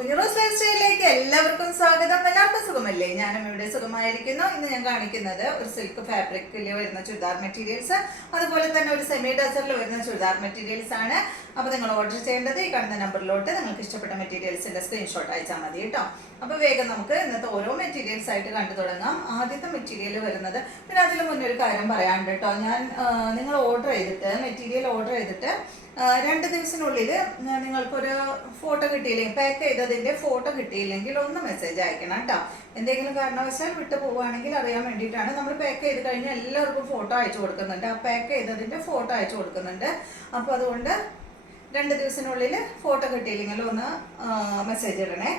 കുഞ്ഞുറോസ് life സ്റ്റൈലിലേക്ക് എല്ലാവർക്കും സ്വാഗതം. എല്ലാവർക്കും സുഖമല്ലേ? ഞാനും ഇവിടെ സുഖമായിരിക്കുന്നു. ഇന്ന് ഞാൻ കാണിക്കുന്നത് ഒരു സിൽക്ക് ഫാബ്രിക്കിൽ വരുന്ന ചുരിദാർ മെറ്റീരിയൽസ്, അതുപോലെ തന്നെ ഒരു സെമി ഡസറിൽ വരുന്ന ചുരിദാർ മെറ്റീരിയൽസ് ആണ്. അപ്പോൾ നിങ്ങൾ ഓർഡർ ചെയ്യേണ്ടത് ഈ കാണുന്ന നമ്പറിലോട്ട് നിങ്ങൾക്ക് ഇഷ്ടപ്പെട്ട മെറ്റീരിയൽസിന്റെ സ്ക്രീൻഷോട്ട് അയച്ചാൽ മതി കേട്ടോ. അപ്പോൾ വേഗം നമുക്ക് ഇന്നത്തെ ഓരോ മെറ്റീരിയൽസ് ആയിട്ട് കണ്ടു തുടങ്ങാം. ആദ്യത്തെ മെറ്റീരിയൽ വരുന്നത്, പിന്നെ അതിന് മുന്നേ ഒരു കാര്യം പറയാണ്ട് കേട്ടോ. നിങ്ങൾ മെറ്റീരിയൽ ഓർഡർ ചെയ്തിട്ട് 2 ദിവസത്തിനുള്ളിൽ നിങ്ങൾക്കൊരു ഫോട്ടോ കിട്ടിയില്ലെങ്കിൽ, പാക്ക് ചെയ്തതിൻ്റെ ഫോട്ടോ കിട്ടിയില്ലെങ്കിൽ ഒന്ന് മെസ്സേജ് അയക്കണം കേട്ടോ. എന്തെങ്കിലും കാരണവശാൽ വിട്ടു പോവുകയാണെങ്കിൽ അറിയാൻ വേണ്ടിയിട്ടാണ്. നമ്മൾ പാക്ക് ചെയ്ത് കഴിഞ്ഞാൽ എല്ലാവർക്കും ഫോട്ടോ അയച്ചു കൊടുക്കുന്നുണ്ട്, ആ പാക്ക് ചെയ്തതിൻ്റെ ഫോട്ടോ അയച്ചു കൊടുക്കുന്നുണ്ട്. അപ്പോൾ അതുകൊണ്ട് 2 ദിവസത്തിനുള്ളിൽ ഫോട്ടോ കിട്ടിയില്ലെങ്കിൽ ഒന്ന് മെസ്സേജ് ഇടണേ.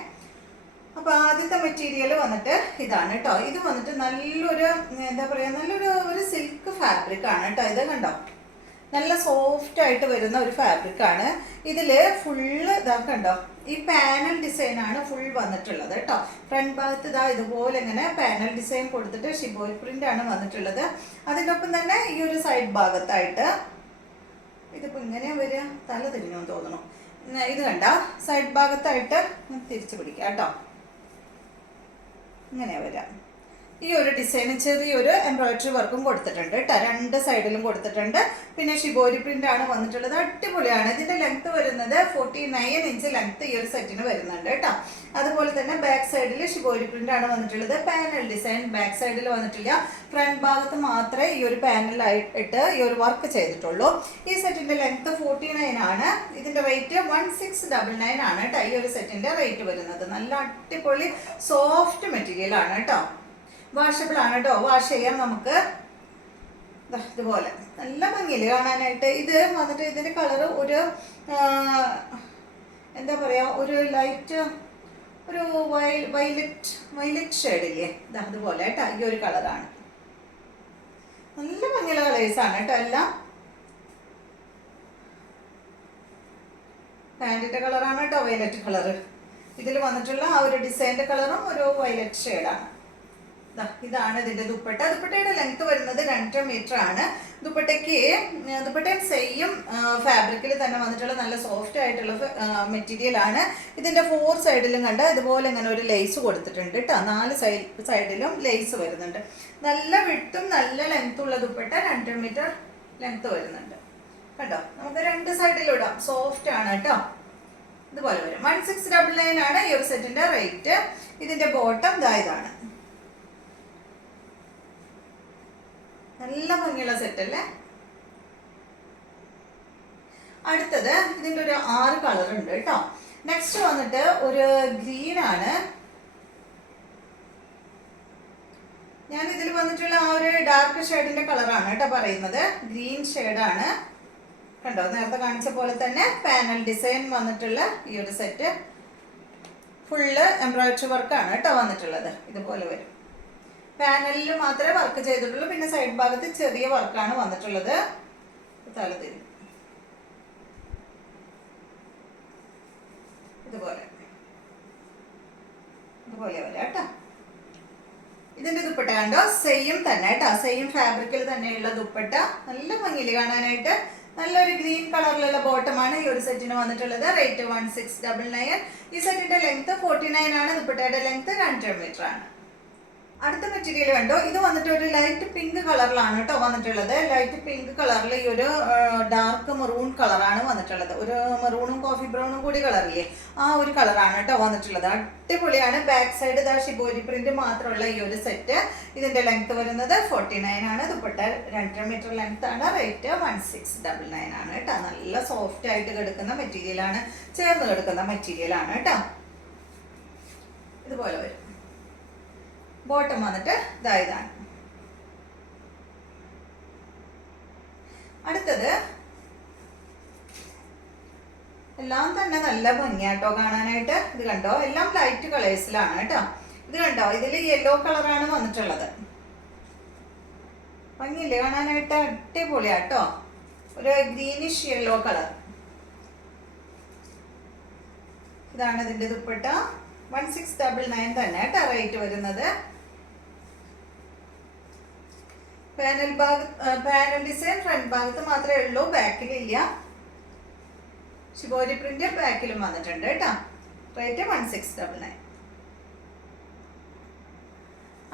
അപ്പോൾ ആദ്യത്തെ മെറ്റീരിയൽ വന്നിട്ട് ഇതാണ് കേട്ടോ. ഇത് വന്നിട്ട് നല്ലൊരു എന്താ പറയുക, നല്ലൊരു സിൽക്ക് ഫാബ്രിക് ആണ് കേട്ടോ. ഇത് കണ്ടോ, നല്ല സോഫ്റ്റ് ആയിട്ട് വരുന്ന ഒരു ഫാബ്രിക് ആണ്. ഇതിൽ ഫുള്ള് ഇതാ കണ്ടോ, ഈ പാനൽ ഡിസൈൻ ആണ് ഫുൾ വന്നിട്ടുള്ളത് കേട്ടോ. ഫ്രണ്ട് ഭാഗത്ത് ഇതാ ഇതുപോലെ ഇങ്ങനെ പാനൽ ഡിസൈൻ കൊടുത്തിട്ട് ഷിബോയ് പ്രിന്റ് ആണ് വന്നിട്ടുള്ളത്. അതിൻ്റെ ഒപ്പം തന്നെ ഈ ഒരു സൈഡ് ഭാഗത്തായിട്ട് ഇതിപ്പോൾ ഇങ്ങനെ വരിക, തല തിരിഞ്ഞു തോന്നുന്നു. ഇത് കണ്ട സൈഡ് ഭാഗത്തായിട്ട് തിരിച്ചു പിടിക്കാം കേട്ടോ, ഇങ്ങനെ വരാം. ഈ ഒരു ഡിസൈന് ചെറിയൊരു എംബ്രോയിഡറി വർക്കും കൊടുത്തിട്ടുണ്ട് കേട്ടോ, 2 സൈഡിലും കൊടുത്തിട്ടുണ്ട്. പിന്നെ ഷിബോരി പ്രിന്റ് ആണ് വന്നിട്ടുള്ളത്, അടിപൊളിയാണ്. ഇതിന്റെ ലെങ്ത് വരുന്നത് 49 ഇഞ്ച് ലെങ്ത് ഈ ഒരു സെറ്റിന് വരുന്നുണ്ട് കേട്ടോ. അതുപോലെ തന്നെ ബാക്ക് സൈഡിൽ ഷിബോരി പ്രിന്റ് ആണ് വന്നിട്ടുള്ളത്. പാനൽ ഡിസൈൻ ബാക്ക് സൈഡിൽ വന്നിട്ടില്ല, ഫ്രണ്ട് ഭാഗത്ത് മാത്രമേ ഈ ഒരു പാനലായിട്ട് ഈ ഒരു വർക്ക് ചെയ്തിട്ടുള്ളൂ. ഈ സെറ്റിന്റെ ലെങ്ത് 49 ആണ്. ഇതിന്റെ റേറ്റ് 1699 ആണ് കേട്ടോ. ഈ ഒരു സെറ്റിന്റെ റേറ്റ് വരുന്നത് നല്ല അടിപൊളി സോഫ്റ്റ് മെറ്റീരിയൽ ആണ് കേട്ടോ. വാഷബിൾ ആണ് കേട്ടോ, വാഷ് ചെയ്യാം നമുക്ക്. ഇതുപോലെ നല്ല ഭംഗിയില് കാണാനായിട്ട്. ഇത് വന്നിട്ട് ഇതിന്റെ കളർ ഒരു എന്താ പറയാ, ഒരു ലൈറ്റ് ഒരു വയലറ്റ് ഷെയ്ഡില്ലേ, അതുപോലെ കേട്ടോ. ഈ ഒരു കളറാണ്, നല്ല ഭംഗിയുള്ള കളേഴ്സാണ് കേട്ടോ എല്ലാം. പാൻറ്റിന്റെ കളറാണ് കേട്ടോ വയലറ്റ് കളറ്. ഇതിൽ വന്നിട്ടുള്ള ആ ഒരു ഡിസൈൻ്റെ കളറും ഒരു വയലറ്റ് ഷെയ്ഡാണ്. ഇതാണ് ഇതിന്റെ ദുപ്പട്ട. ദുപ്പട്ടയുടെ ലെങ്ത് വരുന്നത് 2.5 മീറ്റർ ആണ്. ദുപ്പട്ട സെയിം ഫാബ്രിക്കിൽ തന്നെ വന്നിട്ടുള്ള നല്ല സോഫ്റ്റ് ആയിട്ടുള്ള മെറ്റീരിയൽ ആണ്. ഇതിന്റെ 4 സൈഡിലും കണ്ട ഇതുപോലെ ഇങ്ങനെ ഒരു ലേസ് കൊടുത്തിട്ടുണ്ട് കേട്ടോ. 4 സൈഡിലും ലേസ് വരുന്നുണ്ട്. നല്ല വിട്ടും നല്ല ലെങ്ത്തും ഉള്ള ദുപ്പട്ട, 2 മീറ്റർ ലെങ്ത് വരുന്നുണ്ട് കേട്ടോ. നമുക്ക് 2 സൈഡിലും ഇടാം, സോഫ്റ്റ് ആണ് കേട്ടോ. ഇതുപോലെ വരും. 1699 ആണ് ഈ ഒരു സെറ്റിന്റെ റേറ്റ്. ഇതിന്റെ ബോട്ടം ഇതാണ്. നല്ല ഭംഗിയുള്ള സെറ്റ് അല്ലേ. അടുത്തത് ഇതിന്റെ ഒരു 6 കളർ ഉണ്ട് കേട്ടോ. നെക്സ്റ്റ് വന്നിട്ട് ഒരു ഗ്രീൻ ആണ്. ഞാൻ ഇതിൽ വന്നിട്ടുള്ള ആ ഒരു ഡാർക്ക് ഷെയ്ഡിന്റെ കളറാണ് കേട്ടോ പറയുന്നത്. ഗ്രീൻ ഷെയ്ഡാണ് കണ്ടോ. നേരത്തെ കാണിച്ച പോലെ തന്നെ പാനൽ ഡിസൈൻ വന്നിട്ടുള്ള ഈ ഒരു സെറ്റ് ഫുള്ള് എംബ്രോയിഡറി വർക്കാണ് കേട്ടോ വന്നിട്ടുള്ളത്. ഇതുപോലെ വരും. പാനലിൽ മാത്രമേ വർക്ക് ചെയ്തിട്ടുള്ളൂ. പിന്നെ സൈഡ് ഭാഗത്ത് ചെറിയ വർക്കാണ് വന്നിട്ടുള്ളത്. തലതിരി ഇതുപോലെ വരാം കേട്ടോ. ഇതിന്റെ ദുപ്പട്ട കണ്ടോ, സെയിം തന്നെ കേട്ടോ, സെയിം ഫാബ്രിക്കിൽ തന്നെയുള്ള ദുപ്പട്ട. നല്ല ഭംഗിയിൽ കാണാനായിട്ട്. നല്ലൊരു ഗ്രീൻ കളറിലുള്ള ബോട്ടമാണ് ഈ ഒരു സെറ്റിന് വന്നിട്ടുള്ളത്. റേറ്റ് 1699. ഈ സെറ്റിന്റെ ലെങ്ത് 49 ആണ്. ദുപ്പട്ടയുടെ ലെങ്ത് 2 മീറ്റർ ആണ്. അടുത്ത മെറ്റീരിയൽ കണ്ടോ, ഇത് വന്നിട്ട് ഒരു ലൈറ്റ് പിങ്ക് കളറിലാണ് കേട്ടോ വന്നിട്ടുള്ളത്. ലൈറ്റ് പിങ്ക് കളറിൽ ഈ ഒരു ഡാർക്ക് മെറൂൺ കളറാണ് വന്നിട്ടുള്ളത്. ഒരു മെറൂണും കോഫി ബ്രൗണും കൂടി കളറില്ലേ, ആ ഒരു കളറാണ് കേട്ടോ വന്നിട്ടുള്ളത്. അടിപൊളിയാണ്. ബാക്ക് സൈഡ് ദാ ഷിബോരി പ്രിന്റ് മാത്രമുള്ള ഈ ഒരു സെറ്റ്. ഇതിന്റെ ലെങ്ത് വരുന്നത് 49 ആണ്. ദുപ്പട്ട 2 മീറ്റർ ലെങ്ത് ആണ്. റേറ്റ് 1699 ആണ് കേട്ടോ. നല്ല സോഫ്റ്റ് ആയിട്ട് കിടക്കുന്ന മെറ്റീരിയൽ ആണ്, ചേർന്ന് കിടക്കുന്ന മെറ്റീരിയൽ ആണ് കേട്ടോ. ഇതുപോലെ വരും. ബോട്ടം വന്നിട്ട് ഇതാണ്. അടുത്തത് എല്ലാം തന്നെ നല്ല ഭംഗിയാട്ടോ കാണാനായിട്ട്. ഇത് കണ്ടോ, എല്ലാം ലൈറ്റ് കളേഴ്സിലാണ് കേട്ടോ. ഇത് കണ്ടോ, ഇതിൽ യെല്ലോ കളറാണ് വന്നിട്ടുള്ളത്. ഭംഗിയില്ലേ കാണാനായിട്ട്, അടിപൊളിയാട്ടോ. ഒരു ഗ്രീനിഷ് യെല്ലോ കളർ. ഇതാണ് ഇതിന്റെ ദുപ്പട്ട. 1699 തന്നെ കേട്ടോ റേറ്റ് വരുന്നത്. പാനൽ ഡിസൈൻ ഫ്രണ്ട് ഭാഗത്ത് മാത്രമേ ഉള്ളൂ, ബാക്കിലില്ല. ഷിബോരി പ്രിന്റ് ബാക്കിലും വന്നിട്ടുണ്ട് കേട്ടോ. റേറ്റ് 1699.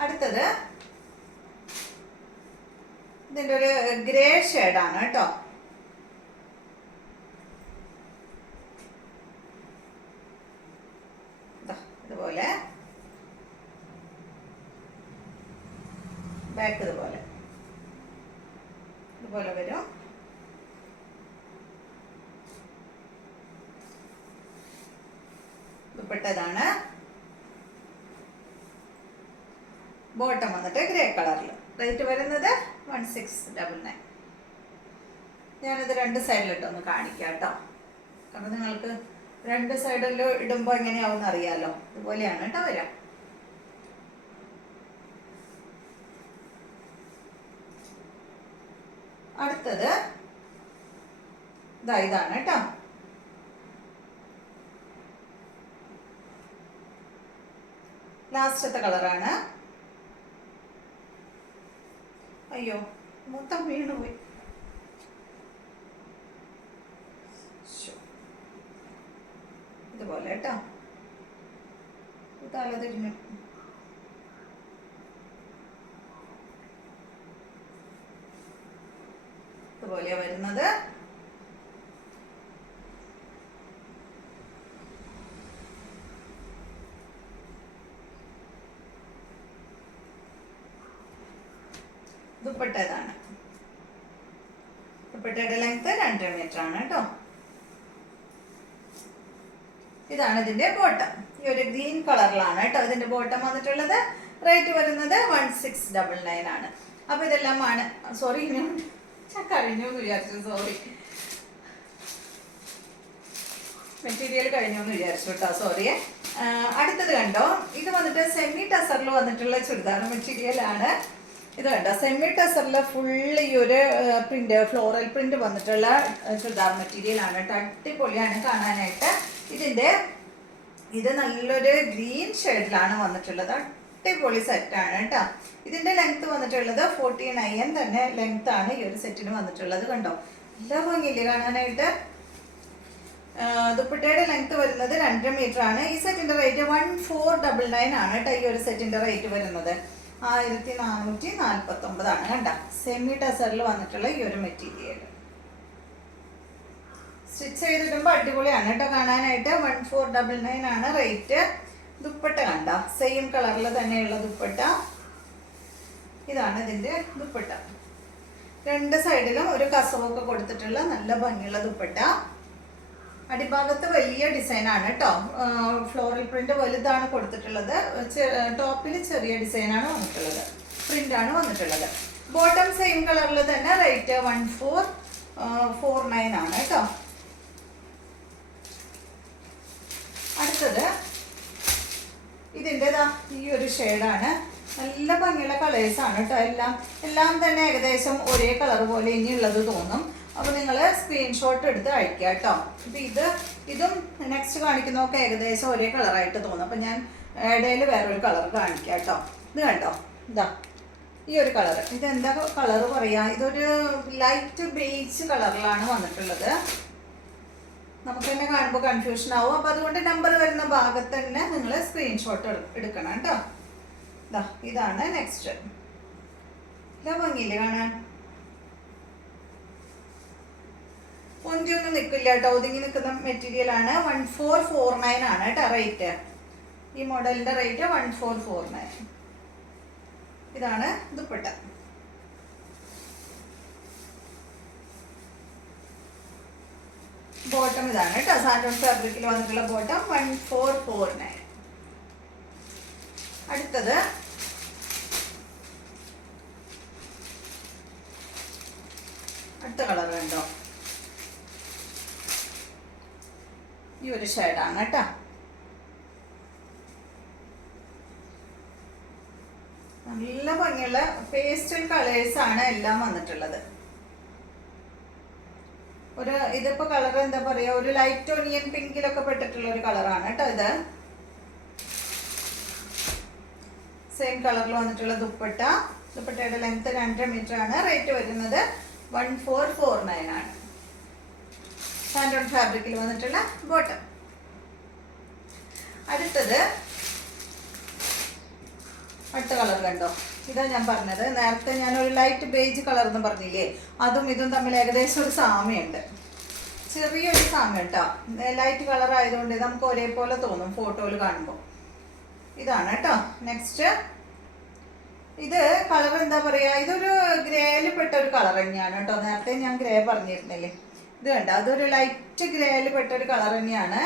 അടുത്തത് ഇതിൻ്റെ ഒരു ഗ്രേ ഷെയ്ഡാണ് കേട്ടോ. ഇതുപോലെ ബാക്ക് ഇതുപോലെ വരും. ദുപ്പട്ടതാണ്. ബോട്ടം വന്നിട്ട് ഗ്രേ കളറിൽ. റേറ്റ് വരുന്നത് 1699. ഞാനിത് രണ്ട് സൈഡിലിട്ടൊന്ന് കാണിക്കാം കേട്ടോ. കാരണം നിങ്ങൾക്ക് രണ്ട് സൈഡിൽ ഇടുമ്പോൾ എങ്ങനെയാവും അറിയാലോ. ഇതുപോലെയാണ് കേട്ടോ വരാം. അടുത്തത് ഇതാണ് കേട്ടോ. ലാസ്റ്റത്തെ കളറാണ്. അയ്യോ മൊത്തം വീണുപോയി. ഇതുപോലെ കേട്ടോ. തല തിരിഞ്ഞു. ഇതുപോലെയാ വരുന്നത്. ദുപ്പട്ട ഇതാണ്. ദുപ്പട്ടയുടെ ലെങ്ത് 2 മീറ്റർ ആണ് കേട്ടോ. ഇതാണ് ഇതിന്റെ ബോട്ടം. ഈ ഒരു ഗ്രീൻ കളറിലാണ് കേട്ടോ ഇതിന്റെ ബോട്ടം വന്നിട്ടുള്ളത്. റേറ്റ് വരുന്നത് 1699 ആണ്. അപ്പൊ ഇതെല്ലാം ആണ്. സോറി കഴിഞ്ഞു എന്ന് വിചാരിച്ചു. സോറി, മെറ്റീരിയൽ കഴിഞ്ഞു എന്ന് വിചാരിച്ചു കേട്ടോ. സോറിയെ. അടുത്തത് കണ്ടോ, ഇത് വന്നിട്ട് സെമി ടസറിൽ വന്നിട്ടുള്ള ചുരിദാർ മെറ്റീരിയൽ ആണ്. ഇത് കണ്ടോ, സെമി ടസറിൽ ഫുള്ള് ഈ ഒരു പ്രിന്റ്, ഫ്ലോറൽ പ്രിന്റ് വന്നിട്ടുള്ള ചുരിദാർ മെറ്റീരിയൽ ആണ് കേട്ടോ. അടിപൊളിയാണ് കാണാനായിട്ട്. ഇത് നല്ലൊരു ഗ്രീൻ ഷെയ്ഡിലാണ് വന്നിട്ടുള്ളത്. അടിപൊളി സെറ്റാണ് കേട്ടോ. ഇതിന്റെ ലെങ്ത് വന്നിട്ടുള്ളത് 49 തന്നെ ലെങ്ത് ആണ് ഈ ഒരു സെറ്റിന് വന്നിട്ടുള്ളത്. കണ്ടോ, എല്ലാ ഭംഗിയില്ലേ കാണാനായിട്ട്. ദുപ്പട്ടയുടെ ലെങ്ത് വരുന്നത് 2 മീറ്റർ ആണ്. ഈ സെറ്റിന്റെ റേറ്റ് 1499 ആണ് കേട്ടോ. ഈ ഒരു സെറ്റിന്റെ റേറ്റ് വരുന്നത് 1449 ആണ്. കണ്ട, സെമി ടസറിൽ വന്നിട്ടുള്ള ഈ ഒരു മെറ്റീരിയൽ സ്റ്റിച്ച് ചെയ്തിടുമ്പോൾ അടിപൊളിയാണ് കേട്ടോ കാണാനായിട്ട്. 1499 ആണ് റേറ്റ്. ദുപ്പട്ട കണ്ട, സെയിം കളറിൽ തന്നെയുള്ള ദുപ്പട്ട. ഇതാണ് ഇതിന്റെ ദുപ്പട്ട. രണ്ട് സൈഡിലും ഒരു കസവൊക്കെ കൊടുത്തിട്ടുള്ള നല്ല ഭംഗിയുള്ള ദുപ്പട്ട. അടിഭാഗത്ത് വലിയ ഡിസൈൻ ആണ് കേട്ടോ. ഫ്ലോറൽ പ്രിന്റ് വലുതാണ് കൊടുത്തിട്ടുള്ളത്. ടോപ്പിൽ ചെറിയ ഡിസൈൻ ആണ് വന്നിട്ടുള്ളത്. പ്രിന്റ് ആണ് വന്നിട്ടുള്ളത്. ബോട്ടം സെയിം കളറിൽ തന്നെ. റേറ്റ് 1449 ആണ് കേട്ടോ. അടുത്തത് ഇതിൻ്റെതാ ഈ ഒരു ഷെയ്ഡാണ്. നല്ല ഭംഗിയുള്ള കളേഴ്സ് ആണ് കേട്ടോ. എല്ലാം തന്നെ ഏകദേശം ഒരേ കളർ പോലെ ഇനിയുള്ളത് തോന്നും. അപ്പോൾ നിങ്ങൾ സ്ക്രീൻഷോട്ട് എടുത്ത് അയക്കുക കേട്ടോ. അപ്പോൾ ഇതും നെക്സ്റ്റ് കാണിക്കുന്നതൊക്കെ ഏകദേശം ഒരേ കളറായിട്ട് തോന്നും. അപ്പോൾ ഞാൻ ഇടയിൽ വേറൊരു കളർ കാണിക്കാം കേട്ടോ. ഇത് കണ്ടോ, ഈ ഒരു കളർ. ഇതെന്താ കളർ പറയാ, ഇതൊരു ലൈറ്റ് ബേജ് കളറിലാണ് വന്നിട്ടുള്ളത്. നമുക്ക് തന്നെ കാണുമ്പോൾ കൺഫ്യൂഷൻ ആവും. അപ്പോൾ അതുകൊണ്ട് നമ്പർ വരുന്ന ഭാഗത്ത് തന്നെ നിങ്ങൾ സ്ക്രീൻഷോട്ട് എടുക്കണം കേട്ടോ. ഇതാണ് നെക്സ്റ്റ്. എല്ലാ ഭംഗിയില്ലേ കാണാൻ. പൊന്തിയൊന്നും നിൽക്കില്ല കേട്ടോ. ഒതുങ്ങി നിൽക്കുന്ന മെറ്റീരിയൽ ആണ്. 1449 ആണ് കേട്ടോ റേറ്റ്. ഈ മോഡലിന്റെ റേറ്റ് 1449. ഇതാണ് ദുപ്പട്ട. ബോട്ടം ഇതാണ് കേട്ടോ. സാൻഡോൺ ഫാബ്രിക്കിൽ വന്നിട്ടുള്ള ബോട്ടം 1449. അടുത്തത് അടുത്ത കളർ കണ്ടോ, ഈ ഒരു ഷെയ്ഡാണ് കേട്ടോ. നല്ല ഭംഗിയുള്ള പേസ്റ്റൽ കളേഴ്സ് ആണ് എല്ലാം വന്നിട്ടുള്ളത്. ഇതിപ്പോ കളർ എന്താ പറയാ, ഒരു ലൈറ്റ് ഒനിയൻ പിങ്കിലൊക്കെ പെട്ടിട്ടുള്ള ഒരു കളറാണ് കേട്ടോ. ഇത് സെയിം കളറിൽ വന്നിട്ടുള്ള ദുപ്പട്ട. ദുപ്പട്ടയുടെ ലെങ്ത് 2 മീറ്റർ ആണ്. റേറ്റ് വരുന്നത് 1449 ആണ്. സാൻഡോൺ ഫാബ്രിക്കിൽ വന്നിട്ടുള്ള ബോട്ടം. അടുത്ത കളർ കണ്ടോ, ഇതാ ഞാൻ പറഞ്ഞത്. നേരത്തെ ഞാൻ ഒരു ലൈറ്റ് ബേജ് കളർ എന്ന് പറഞ്ഞില്ലേ, അതും ഇതും തമ്മിൽ ഏകദേശം ഒരു സാമ്യമുണ്ട്, ചെറിയൊരു സാമ്യം കേട്ടോ. ലൈറ്റ് കളർ ആയതുകൊണ്ട് നമുക്ക് ഒരേപോലെ തോന്നും ഫോട്ടോയിൽ കാണുമ്പോൾ. ഇതാണ് കേട്ടോ. നെക്സ്റ്റ് ഇത് കളർ എന്താ പറയുക, ഇതൊരു ഗ്രേയിൽ പെട്ട ഒരു കളർ തന്നെയാണ് കേട്ടോ. നേരത്തെ ഞാൻ ഗ്രേ പറഞ്ഞിരുന്നില്ലേ, ഇത് കണ്ടോ, അതൊരു ലൈറ്റ് ഗ്രേയിൽ പെട്ട ഒരു കളർ തന്നെയാണ്.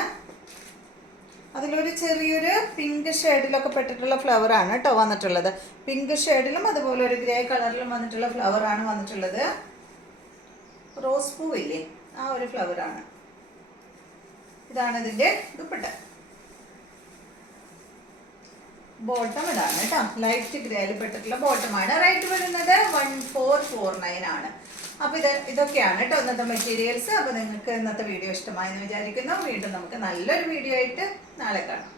അതിലൊരു ചെറിയൊരു പിങ്ക് ഷെയ്ഡിലൊക്കെ പെട്ടിട്ടുള്ള ഫ്ലവർ ആണ് കേട്ടോ വന്നിട്ടുള്ളത്. പിങ്ക് ഷെയ്ഡിലും അതുപോലെ ഒരു ഗ്രേ കളറിലും വന്നിട്ടുള്ള ഫ്ലവർ ആണ് വന്നിട്ടുള്ളത്. റോസ് പൂവില്ലേ, ആ ഒരു ഫ്ലവർ ആണ്. ഇതാണ് ഇതിൻ്റെ ദുപ്പട്ട. ബോട്ടം ഇതാണ് കേട്ടോ, ലൈറ്റ് ഗ്രേയിൽ പെട്ടിട്ടുള്ള ബോട്ടമാണ്. റേറ്റ് വരുന്നത് 1449 ആണ്. അപ്പോൾ ഇതൊക്കെയാണ് കേട്ടോ ഇന്നത്തെ മെറ്റീരിയൽസ്. അപ്പോൾ നിങ്ങൾക്ക് ഇന്നത്തെ വീഡിയോ ഇഷ്ടമായെന്ന് വിചാരിക്കുന്നു. വീണ്ടും നമുക്ക് നല്ലൊരു വീഡിയോ ആയിട്ട് നാളെ കാണാം.